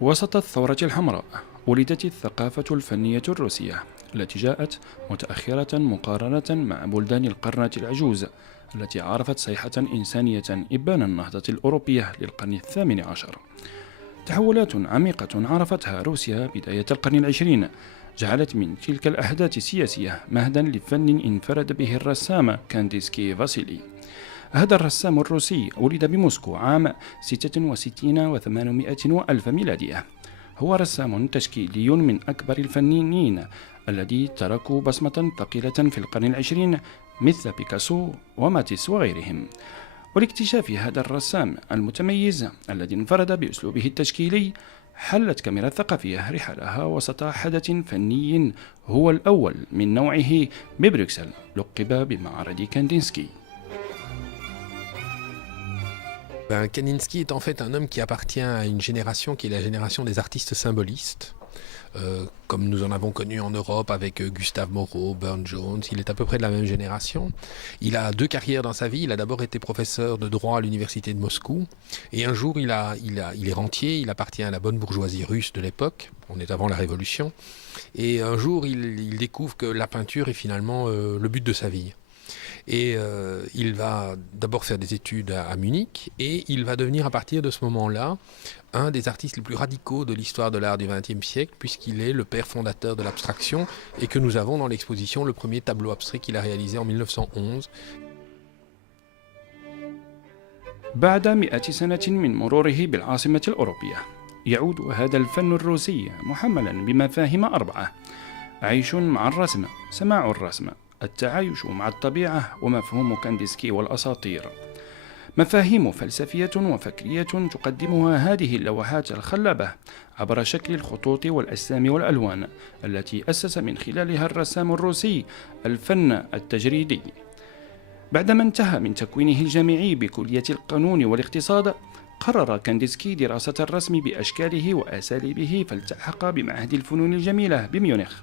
وسط الثورة الحمراء ولدت الثقافة الفنية الروسية التي جاءت متأخرة مقارنة مع بلدان القرن العجوز التي عرفت صيحة إنسانية إبان النهضة الأوروبية للقرن الثامن عشر. تحولات عميقة عرفتها روسيا بداية القرن العشرين جعلت من تلك الأحداث السياسية مهدا لفن انفرد به الرسام كانديسكي فاسيلي. هذا الرسام الروسي ولد بموسكو عام 66 و800 وألف ميلادية. هو رسام تشكيلي من أكبر الفنانين الذي تركوا بصمة ثقيلة في القرن العشرين مثل بيكاسو وماتيس وغيرهم. ولاكتشاف هذا الرسام المتميز الذي انفرد بأسلوبه التشكيلي حلت كاميرا الثقافية رحلها وسط حدث فني هو الأول من نوعه ببروكسل لقب بمعرض كاندينسكي. Kandinsky est en fait un homme qui appartient à une génération qui est la génération des artistes symbolistes, comme nous en avons connu en Europe avec Gustave Moreau, Burne Jones. Il est à peu près de la même génération. Il a deux carrières dans sa vie. Il a d'abord été professeur de droit à l'université de Moscou, et un jour il est rentier, il appartient à la bonne bourgeoisie russe de l'époque. On est avant la Révolution, et un jour il découvre que la peinture est finalement le but de sa vie. Et il va d'abord faire des études à Munich, et il va devenir à partir de ce moment-là un des artistes les plus radicaux de l'histoire de l'art du XXe siècle, puisqu'il est le père fondateur de l'abstraction, et que nous avons dans l'exposition le premier tableau abstrait qu'il a réalisé en 1911. بعد 100 سنة من مروره بالعاصمة الأوروبية يعود هذا الفن الروسي محملا بمفاهيم أربعة: عيش مع الرسم، سماع الرسم، التعايش مع الطبيعة، ومفهوم كانديسكي والأساطير. مفاهيم فلسفية وفكرية تقدمها هذه اللوحات الخلابة عبر شكل الخطوط والأجسام والألوان التي أسس من خلالها الرسام الروسي الفن التجريدي. بعدما انتهى من تكوينه الجامعي بكلية القانون والاقتصاد، قرر كانديسكي دراسة الرسم بأشكاله وأساليبه، فالتحق بمعهد الفنون الجميلة بميونخ،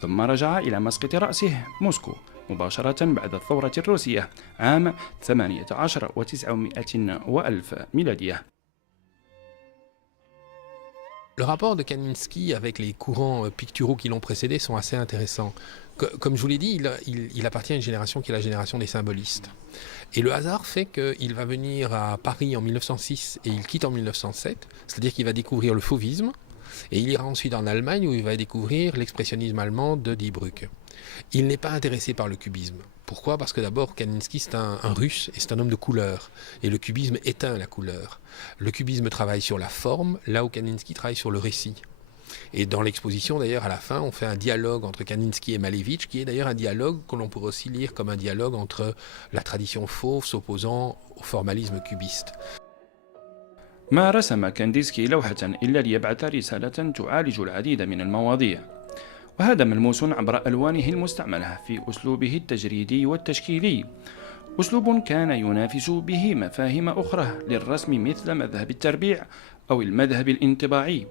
ثم رجع إلى مسقط رأسه موسكو مباشرة بعد الثورة الروسية عام 18 و900 وألف ميلادية. Le rapport de Kandinsky avec les courants picturaux qui l'ont précédé sont assez intéressants. Comme je vous l'ai dit, il appartient à une génération qui est la génération des symbolistes. Et le hasard fait qu'il va venir à Paris en 1906 et il quitte en 1907, c'est-à-dire qu'il va découvrir le fauvisme, et il ira ensuite en Allemagne où il va découvrir l'expressionnisme allemand de Die Brücke. Il n'est pas intéressé par le cubisme. Pourquoi ? Parce que d'abord, Kandinsky c'est un russe et c'est un homme de couleur. Et le cubisme éteint la couleur. Le cubisme travaille sur la forme, là où Kandinsky travaille sur le récit. Et dans l'exposition, d'ailleurs, à la fin, on fait un dialogue entre Kandinsky et Malevich, qui est d'ailleurs un dialogue que l'on pourrait aussi lire comme un dialogue entre la tradition fauve s'opposant au formalisme cubiste. ما رسم كانديسكي لوحة إلا ليبعث رسالة تعالج العديد من المواضيع، وهذا ملموس عبر ألوانه المستعملة في أسلوبه التجريدي والتشكيلي، أسلوب كان ينافس به مفاهيم أخرى للرسم مثل مذهب التربيع أو المذهب الانطباعي،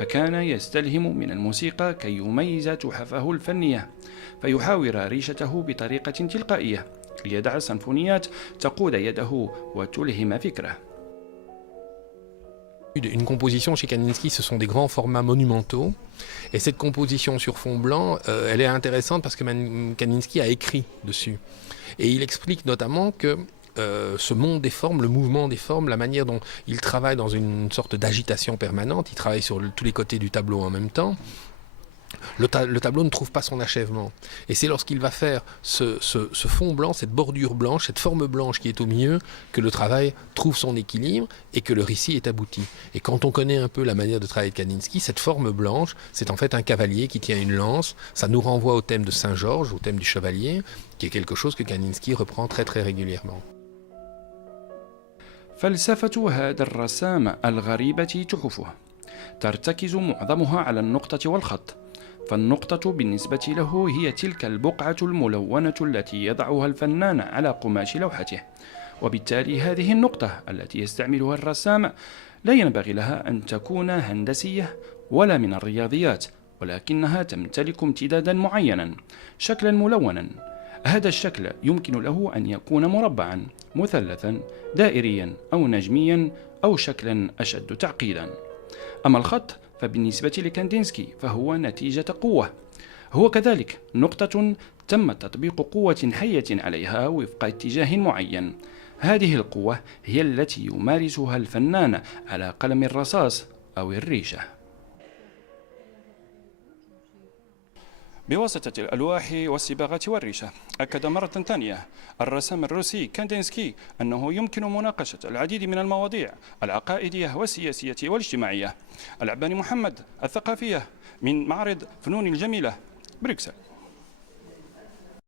فكان يستلهم من الموسيقى كي يميز تحفه الفنية، فيحاور ريشته بطريقة تلقائية ليدع السيمفونيات تقود يده وتلهم فكره. Une composition chez Kandinsky, ce sont des grands formats monumentaux, et cette composition sur fond blanc, elle est intéressante parce que Kandinsky a écrit dessus, et il explique notamment que ce monde des formes, le mouvement des formes, la manière dont il travaille dans une sorte d'agitation permanente, il travaille sur tous les côtés du tableau en même temps. Le tableau ne trouve pas son achèvement. Et c'est lorsqu'il va faire ce fond blanc, cette bordure blanche, cette forme blanche qui est au milieu, que le travail trouve son équilibre et que le récit est abouti. Et quand on connaît un peu la manière de travailler de Kandinsky, cette forme blanche, c'est en fait un cavalier qui tient une lance. Ça nous renvoie au thème de Saint-Georges, au thème du chevalier, qui est quelque chose que Kandinsky reprend très très régulièrement. فلسفة هذا الرسام الغريبة تحفه ترتكز معظمها على النقطة والخط، فالنقطة بالنسبة له هي تلك البقعة الملونة التي يضعها الفنان على قماش لوحته، وبالتالي هذه النقطة التي يستعملها الرسام لا ينبغي لها أن تكون هندسية ولا من الرياضيات، ولكنها تمتلك امتدادا معينا، شكلا ملونا. هذا الشكل يمكن له أن يكون مربعا، مثلثا، دائريا أو نجميا أو شكلا أشد تعقيدا. أما الخط فبالنسبة لكاندينسكي فهو نتيجة قوة، هو كذلك نقطة تم تطبيق قوة حية عليها وفق اتجاه معين. هذه القوة هي التي يمارسها الفنان على قلم الرصاص أو الريشة. بواسطة الألواح والصباغات والريشة، أكد مرة ثانية الرسام الروسي كاندينسكي أنه يمكن مناقشة العديد من المواضيع العقائدية والسياسية والاجتماعية. العباني محمد، الثقافية، من معرض فنون الجميلة، بروكسل.